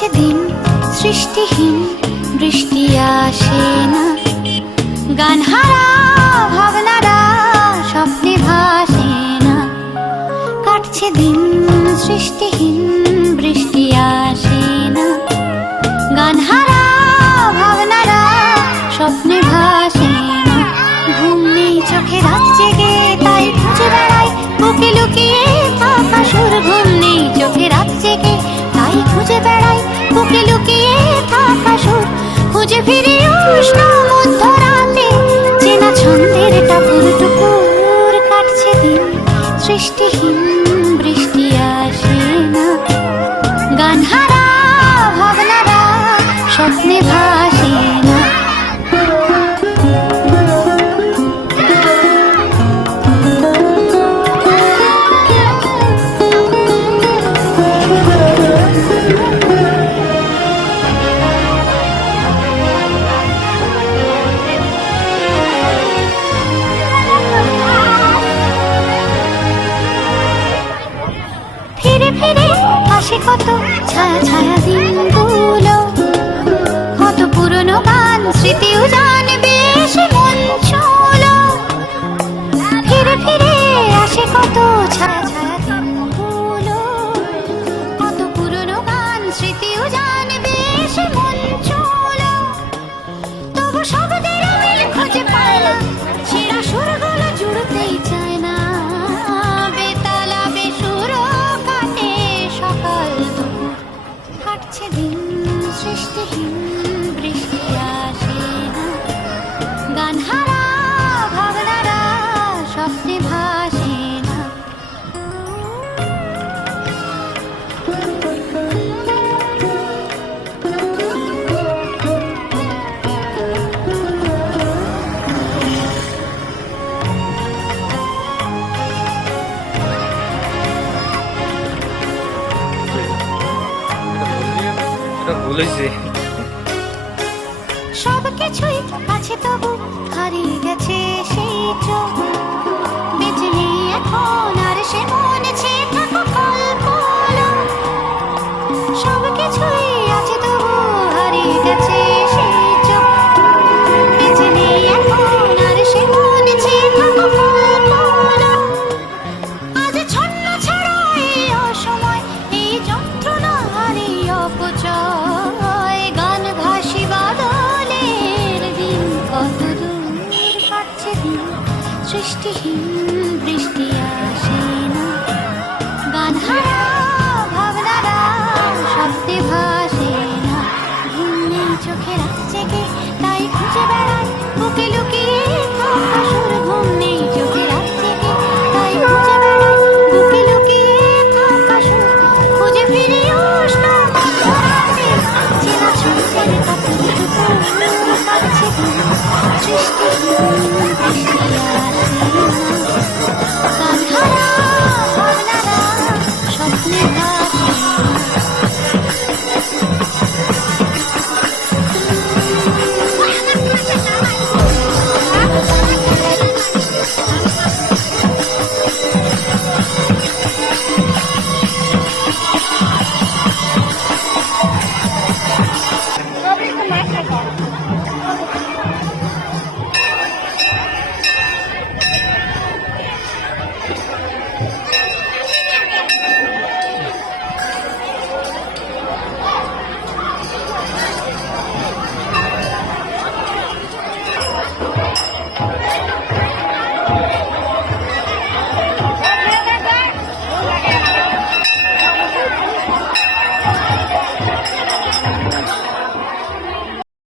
কাটছে দিন সৃষ্টিহীন, বৃষ্টি আসে না। গান হারা ভাবনারা স্বপ্নে ভাসে না। কাটছে দিন সৃষ্টিহীন, বৃষ্টি আসে না। গান হারা ভাবনারা স্বপ্নে ভাসে না। ঘুম নেই চোখে রাত জেগে তাই খুঁজে বেড়াই বুকে লুকিয়ে থাকা সুর। ঘুম নেই চোখে রাত জেগে তাই খুঁজে বেড়াই বুকে লুকিয়ে থাকা সুর। খুঁজে ফিরি উষ্ণ মধ্যরাতে চেনা ছন্দের টাপুর টুকুর। কাটছে দিন সৃষ্টিহীন, বৃষ্টি আসে না। গান হারা ভাবনারা স্বপ্নে ভাসে না। ফিরে ফিরে আসে কত ছায়া ছায়া দিনগুলো, কত পুরনো গান স্মৃতিও জানবে সে মন ছুঁলো। ফিরে ফিরে আসে কত ছায়া ছায়া দিনগুলো, কত পুরনো গান স্মৃতিও জানবে সে মন ছুঁলো। তবু শব্দের মিল খুঁজে পায় না, ছেঁড়া সুরগুলো জুড়তেই চায় না। বেতালা বেসুরো কাটে সকাল দুপুর। কাটছে দিন সৃষ্টিহীন, বৃষ্টি আসে না। গান হারা ভাবনারা স্বপ্নে ভাসে না। সব কিছুই আছে তবু হারিয়ে গেছে সেই চোখ। বেঁচে নেই এখন আর সে মনে চেয়ে থাকা কল্পনা। সব কিছুই আছে তবু হারিয়ে গেছে সেই চোখ। বেঁচে নেই এখন আর সে মনে চেয়ে থাকা কল্পনা। আজ ছন্ন ছাড়া এই অসময়, এই যন্ত্রণা আর এই অপচয়। গান ভাসি বাদলের দিন কত দূর। কাটছে দিন সৃষ্টিহীন,